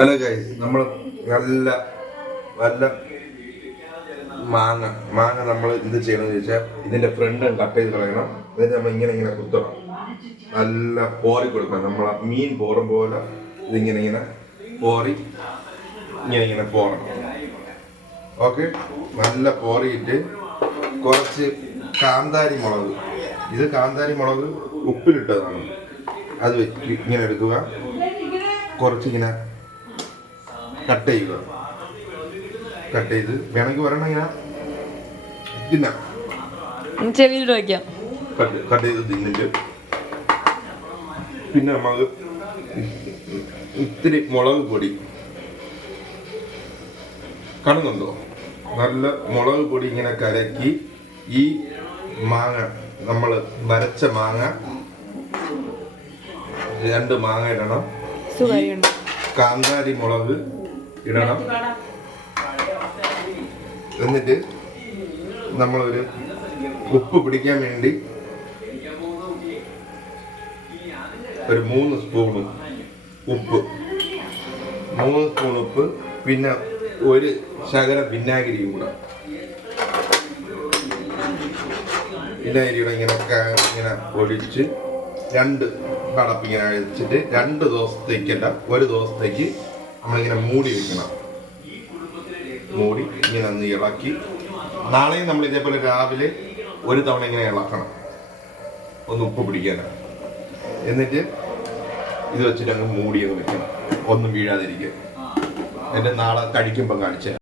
Hello guys, നമ്മൾ നല്ല നല്ല മാങ്ങ നമ്മൾ എന്ത് ചെയ്യണമെന്ന് ചോദിച്ചാൽ ഇതിന്റെ ഫ്രണ്ട് കട്ട് ചെയ്ത് കളയണം. എന്നിട്ട് നമ്മൾ ഇങ്ങനെ കുത്തണം, നല്ല പോറി കൊടുക്കണം. നമ്മളെ മീൻ പോറും പോലെ ഇതിങ്ങനെ പോറി ഇങ്ങനെ പോറണം. ഓക്കെ, നല്ല പോറിയിട്ട് കുറച്ച് കാന്താരി മുളക്, ഇത് കാന്താരി മുളക് ഉപ്പിലിട്ടതാണ്, അത് ഇങ്ങനെ എടുക്കുക. കുറച്ചിങ്ങനെ കട്ട് ചെയ്യുക. കട്ട് ചെയ്ത് വേണമെങ്കിൽ പറയണ ഇങ്ങനെ തിന്നാം, ചെവിയിലിട്ട് വയ്ക്കാം. കട്ട് ചെയ്ത് തിന്നിട്ട് പിന്നെ നമുക്ക് ഇത്തിരി മുളക് പൊടി കാണുന്നുണ്ടോ? നല്ല മുളക് പൊടി ഇങ്ങനെ കലക്കി ഈ മാങ്ങ, നമ്മൾ വരച്ച മാങ്ങ 2 മാങ്ങ ഇടണം. കാന്താരി മുളക് ഇടണം. എന്നിട്ട് നമ്മളൊരു ഉപ്പ് പിടിക്കാൻ വേണ്ടി ഒരു 3 സ്പൂൺ ഉപ്പ്, 3 സ്പൂൺ ഉപ്പ്, പിന്നെ ഒരു ശകലം വിനാഗിരിയും കൂടെ. വിനാഗിരിയുടെ ഇങ്ങനെ ഒഴിച്ച് 2 കടപ്പ് ഇങ്ങനെ അഴിച്ചിട്ട് 2 ദിവസത്തേക്കല്ല, 1 ദിവസത്തേക്ക് നമ്മളിങ്ങനെ മൂടി വെക്കണം. മൂടി ഇങ്ങനെ ഒന്ന് ഇളക്കി, നാളെയും നമ്മൾ ഇതേപോലെ രാവിലെ 1 തവണ ഇങ്ങനെ ഇളക്കണം, ഒന്ന് ഉപ്പ് പിടിക്കാനാണ്. എന്നിട്ട് ഇത് വെച്ചിട്ട് അങ്ങ് മൂടി അങ്ങ് വെക്കണം, ഒന്നും വീഴാതിരിക്കുക. എന്നിട്ട് നാളെ കഴിക്കുമ്പോൾ കാണിച്ചു